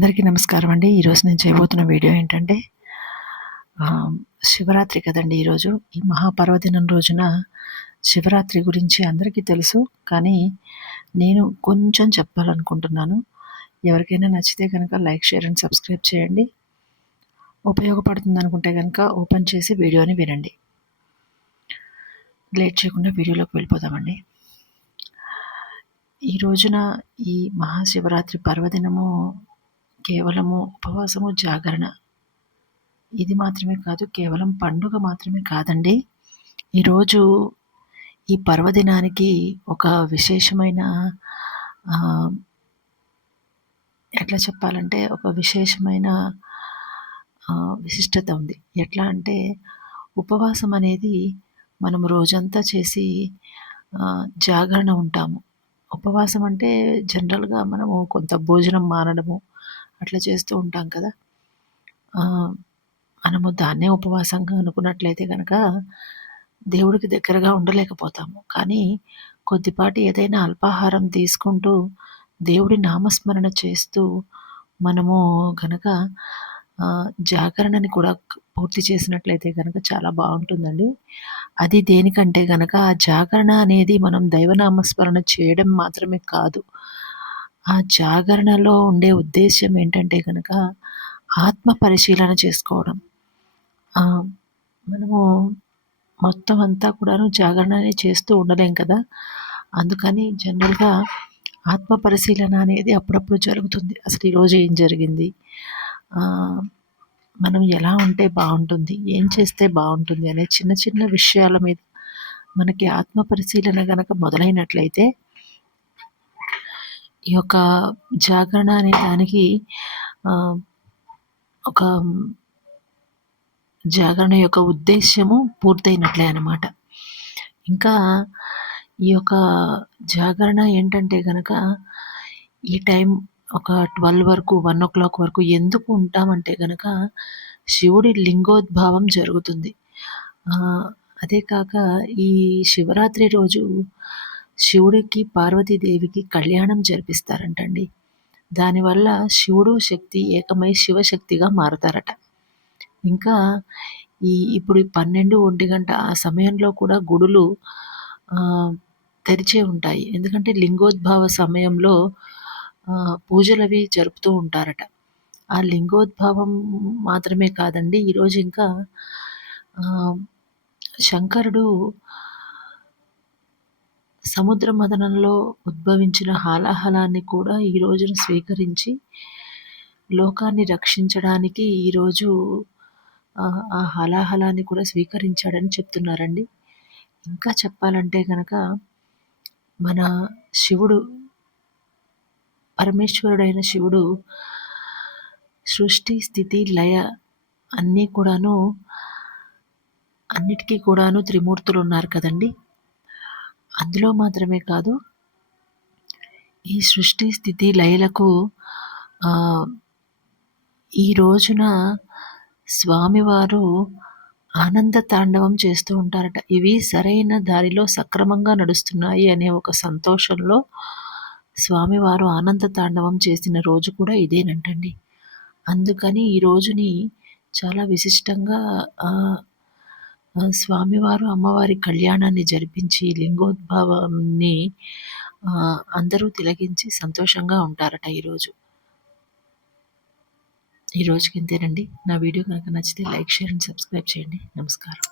అందరికీ నమస్కారం అండి. ఈరోజు నేను చేయబోతున్న వీడియో ఏంటంటే శివరాత్రి కదండి ఈరోజు. ఈ మహాపర్వదినం రోజున శివరాత్రి గురించి అందరికీ తెలుసు. కానీ నేను కొంచెం చెప్పాలనుకుంటున్నాను. ఎవరికైనా నచ్చితే కనుక లైక్, షేర్ అండ్ సబ్స్క్రైబ్ చేయండి. ఉపయోగపడుతుంది అనుకుంటే కనుక ఓపెన్ చేసి వీడియోని వినండి. లేట్ చేయకుండా వీడియోలోకి వెళ్ళిపోదామండి. ఈ రోజున ఈ మహాశివరాత్రి పర్వదినము కేవలము ఉపవాసము, జాగరణ ఇది మాత్రమే కాదు, కేవలం పండుగ మాత్రమే కాదండి. ఈరోజు ఈ పర్వదినానికి ఒక విశేషమైన ఎట్లా చెప్పాలంటే ఒక విశేషమైన విశిష్టత ఉంది. ఎట్లా అంటే ఉపవాసం అనేది మనం రోజంతా చేసి జాగరణ ఉంటాము. ఉపవాసం అంటే జనరల్గా మనము కొంత భోజనం మానడము అట్లా చేస్తూ ఉంటాం కదా. మనము దాన్నే ఉపవాసంగా అనుకున్నట్లయితే కనుక దేవుడికి దగ్గరగా ఉండలేకపోతాము. కానీ కొద్దిపాటి ఏదైనా అల్పాహారం తీసుకుంటూ దేవుడి నామస్మరణ చేస్తూ మనము కనుక జాగరణని కూడా పూర్తి చేసినట్లయితే కనుక చాలా బాగుంటుందండి. అది దేనికంటే కనుక ఆ జాగరణ అనేది మనం దైవనామస్మరణ చేయడం మాత్రమే కాదు. ఆ జాగరణలో ఉండే ఉద్దేశ్యం ఏంటంటే కనుక ఆత్మ పరిశీలన చేసుకోవడం. మనము మొత్తం అంతా కూడాను జాగరణనే చేస్తూ ఉండలేం కదా. అందుకని జనరల్గా ఆత్మ పరిశీలన అనేది అప్పుడప్పుడు జరుగుతుంది. అసలు ఈరోజు ఏం జరిగింది, మనం ఎలా ఉంటే బాగుంటుంది, ఏం చేస్తే బాగుంటుంది అనే చిన్న చిన్న విషయాల మీద మనకి ఆత్మ పరిశీలన కనుక మొదలైనట్లయితే ఈ యొక్క జాగరణ అనే దానికి ఒక జాగరణ యొక్క ఉద్దేశ్యము పూర్తయినట్లే అన్నమాట. ఇంకా ఈ యొక్క జాగరణ ఏంటంటే కనుక ఈ టైం ఒక 12 వరకు 1 o'clock వరకు ఎందుకు ఉంటామంటే కనుక శివుడి లింగోద్భావం జరుగుతుంది. అదే కాక ఈ శివరాత్రి రోజు శివుడికి పార్వతీదేవికి కళ్యాణం జరిపిస్తారంటండి. దానివల్ల శివుడు శక్తి ఏకమై శివశక్తిగా మారుతారట. ఇంకా ఇప్పుడు 12, 1 గంట ఆ సమయంలో కూడా గుడులు తెరిచే ఉంటాయి. ఎందుకంటే లింగోద్భవ సమయంలో పూజలవి జరుపుతూ ఉంటారట. ఆ లింగోద్భవం మాత్రమే కాదండి, ఈరోజు ఇంకా శంకరుడు సముద్ర మథనంలో ఉద్భవించిన హాలాహలాన్ని కూడా ఈ రోజున స్వీకరించి లోకాన్ని రక్షించడానికి ఈరోజు ఆ హాలాహలాన్ని కూడా స్వీకరించాడని చెప్తున్నారండి. ఇంకా చెప్పాలంటే కనుక మన శివుడు, పరమేశ్వరుడైన శివుడు సృష్టి, స్థితి, లయ అన్నిటికీ కూడాను త్రిమూర్తులు ఉన్నారు కదండి. అందులో మాత్రమే కాదు, ఈ సృష్టి, స్థితి, లయలకు ఈ రోజున స్వామివారు ఆనంద తాండవం చేస్తూ ఉంటారట. ఇవి సరైన దారిలో సక్రమంగా నడుస్తున్నాయి అనే ఒక సంతోషంలో స్వామివారు ఆనంద తాండవం చేసిన రోజు కూడా ఇదేనంటండి. అందుకని ఈ రోజుని చాలా విశిష్టంగా స్వామివారు అమ్మవారి కళ్యాణాన్ని జరిపించి లింగోద్భవాన్ని అందరూ తిలకించి సంతోషంగా ఉంటారట ఈరోజు. ఈ రోజుకి ఇంతేనండి. నా వీడియో కనుక నచ్చితే లైక్, షేర్ అండ్ సబ్స్క్రైబ్ చేయండి. నమస్కారం.